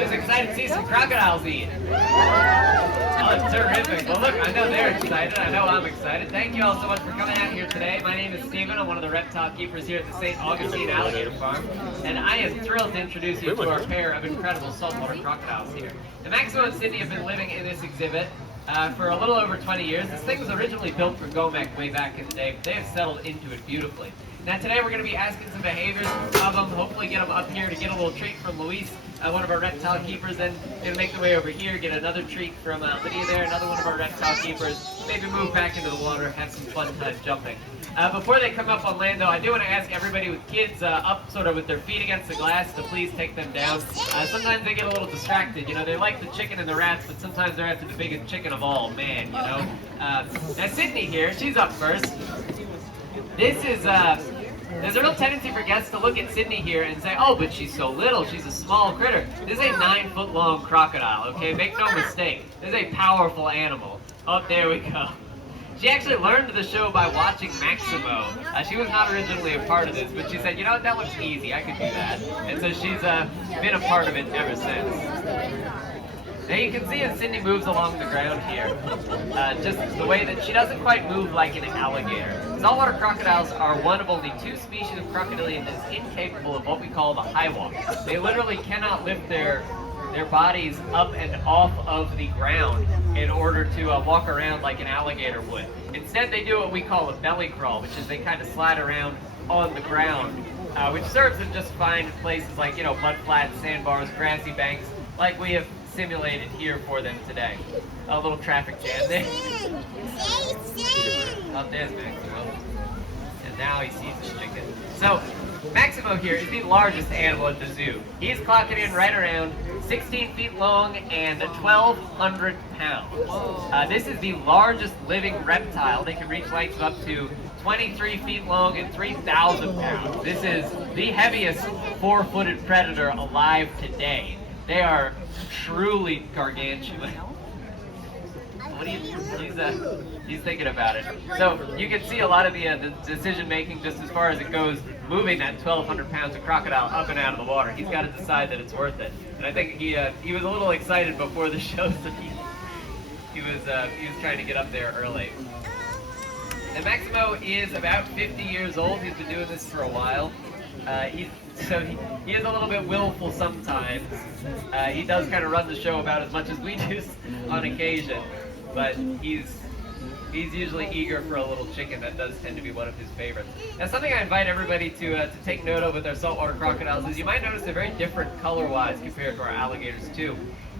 Who's excited to see some crocodiles eat? Oh, terrific. Well, look, I know they're excited. I know I'm excited. Thank you all so much for coming out here today. My name is Steven. I'm one of the reptile keepers here at the St. Augustine Alligator Farm, and I am thrilled to introduce you to our pair of incredible saltwater crocodiles here. The Maximo and Sydney have been living in this exhibit for a little over 20 years. This thing was originally built for Gomek way back in the day, but they have settled into it beautifully. Now today we're going to be asking some behaviors of them, hopefully get them up here to get a little treat from Luis, one of our reptile keepers, then going to make their way over here, get another treat from Lydia there, another one of our reptile keepers, maybe move back into the water, have some fun time jumping. Before they come up on land though, I do want to ask everybody with kids up sort of with their feet against the glass to please take them down. Sometimes they get a little distracted, you know, they like the chicken and the rats, but sometimes they're after the biggest chicken of all, man, you know. Now Sydney here, she's up first. This is, there's a real tendency for guests to look at Sydney here and say, oh, but she's so little, she's a small critter. This is a 9-foot-long crocodile, okay? Make no mistake. This is a powerful animal. Oh, there we go. She actually learned the show by watching Maximo. She was not originally a part of this, but she said, you know what, that looks easy, I could do that. And so she's been a part of it ever since. Now you can see as Sydney moves along the ground here, just the way that she doesn't quite move like an alligator. Saltwater crocodiles are one of only 2 species of crocodilian that is incapable of what we call the high walk. They literally cannot lift their bodies up and off of the ground in order to walk around like an alligator would. Instead, they do what we call a belly crawl, which is they kind of slide around on the ground, which serves them just fine in places like, you know, mud flats, sandbars, grassy banks, like we have simulated here for them today. A little traffic jam there. Up there's Maximo. And now he sees the chicken. So, Maximo here is the largest animal at the zoo. He's clocking in right around 16 feet long and 1,200 pounds. This is the largest living reptile. They can reach lengths of up to 23 feet long and 3,000 pounds. This is the heaviest 4-footed predator alive today. They are truly gargantuan. What do you, he's thinking about it. So you can see a lot of the decision making just as far as it goes, moving that 1,200 pounds of crocodile up and out of the water. He's got to decide that it's worth it. And I think he was a little excited before the show, so he was trying to get up there early. And Maximo is about 50 years old. He's been doing this for a while. He is a little bit willful sometimes. He does kind of run the show about as much as we do on occasion, but he's usually eager for a little chicken. That does tend to be one of his favorites. Now, something I invite everybody to take note of with our saltwater crocodiles is you might notice they're very different color-wise compared to our alligators too.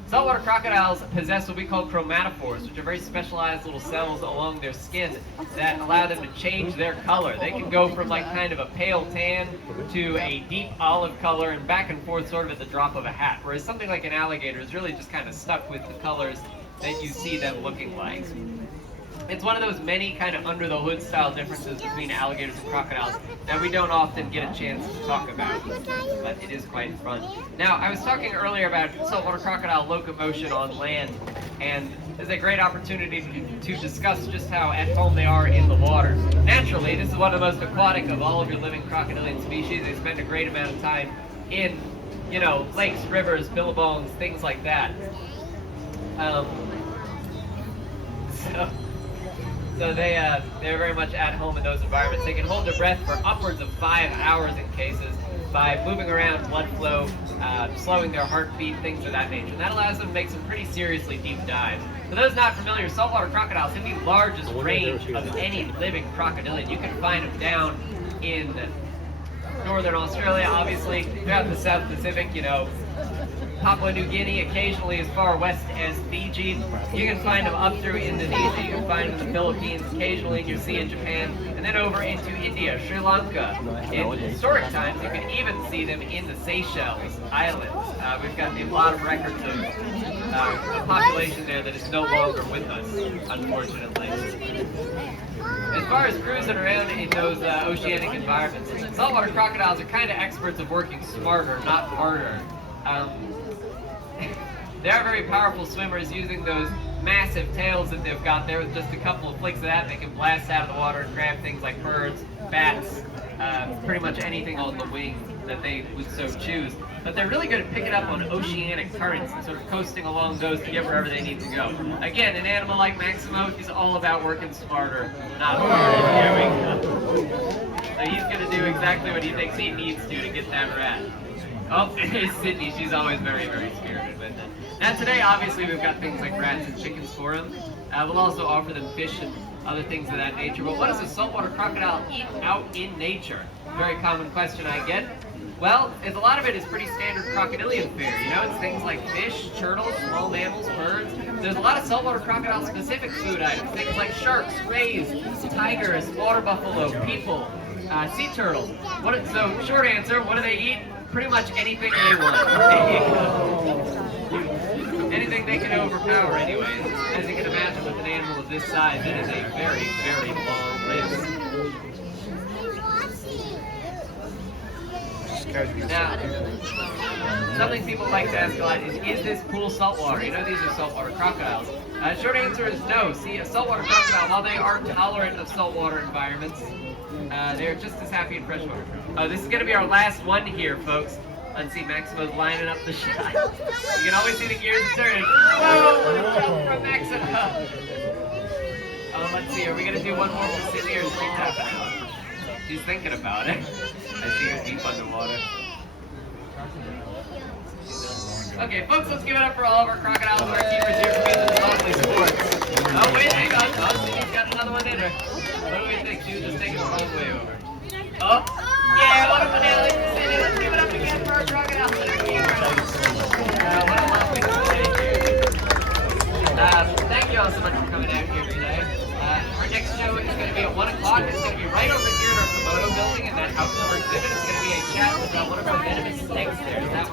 Saltwater crocodiles possess what we call chromatophores, which are very specialized little cells along their skin that allow them to change their color. They can go from like kind of a pale tan to a deep olive color and back and forth sort of at the drop of a hat, whereas something like an alligator is really just kind of stuck with the colors that you see them looking like. It's one of those many kind of under-the-hood style differences between alligators and crocodiles that we don't often get a chance to talk about, but it is quite fun. Now, I was talking earlier about saltwater crocodile locomotion on land, and there's a great opportunity to discuss just how at home they are in the water. Naturally, this is one of the most aquatic of all of your living crocodilian species. They spend a great amount of time in, you know, lakes, rivers, billabongs, things like that. So they're very much at home in those environments. They can hold their breath for upwards of 5 hours in cases by moving around blood flow, slowing their heartbeat, things of that nature. And that allows them to make some pretty seriously deep dives. For those not familiar, saltwater crocodiles have the largest range of any living crocodilian. You can find them down in northern Australia, obviously, throughout the South Pacific, you know, Papua New Guinea, occasionally as far west as Fiji. You can find them up through Indonesia, you can find them in the Philippines, occasionally you see in Japan, and then over into India, Sri Lanka. In historic times, you can even see them in the Seychelles Islands. We've got a lot of records of a population there that is no longer with us, unfortunately. As far as cruising around in those oceanic environments, saltwater crocodiles are kind of experts of working smarter, not harder. They are very powerful swimmers, using those massive tails that they've got there. With just a couple of flicks of that, they can blast out of the water and grab things like birds, bats, pretty much anything on the wing that they would so choose. but they're really good at picking up on oceanic currents and sort of coasting along those to get wherever they need to go. Again, an animal like Maximo, he's all about working smarter, not harder. Here we go. So he's going to do exactly what he thinks he needs to get that rat. Oh, there's Sydney. She's always very, very spirited with it. Now today, obviously, we've got things like rats and chickens for them. We'll also offer them fish and other things of that nature. But what does a saltwater crocodile eat out in nature? Very common question I get. Well, a lot of it is pretty standard crocodilian fare. You know, it's things like fish, turtles, small mammals, birds. There's a lot of saltwater crocodile specific food items. Things like sharks, rays, tigers, water buffalo, people, sea turtles. So, short answer, what do they eat? Pretty much anything they want. Anything they can overpower anyways. As you can imagine with an animal of this size, it is a very, very long list. Now, something people like to ask a lot is this pool saltwater? You know, these are saltwater crocodiles. Short answer is no. See, a saltwater crocodile, while they are tolerant of saltwater environments, they're just as happy in freshwater. This is going to be our last one here, folks. Let's see, Maximo's lining up the shot. You can always see the gears turning. Whoa, what a jump from Maximo. Let's see, are we going to do one more for Sydney or is she tapping out? She's thinking about it. I see her deep underwater. Okay, folks, let's give it up for all of our crocodiles and our keepers here for being this lovely sport. Oh, wait, hang on. Oh, Sydney's got another one in her. What do we think? She was just taking the wrong way over. Oh, yeah, what a finale for Sydney. Let's give it up again for our crocodiles and our keepers.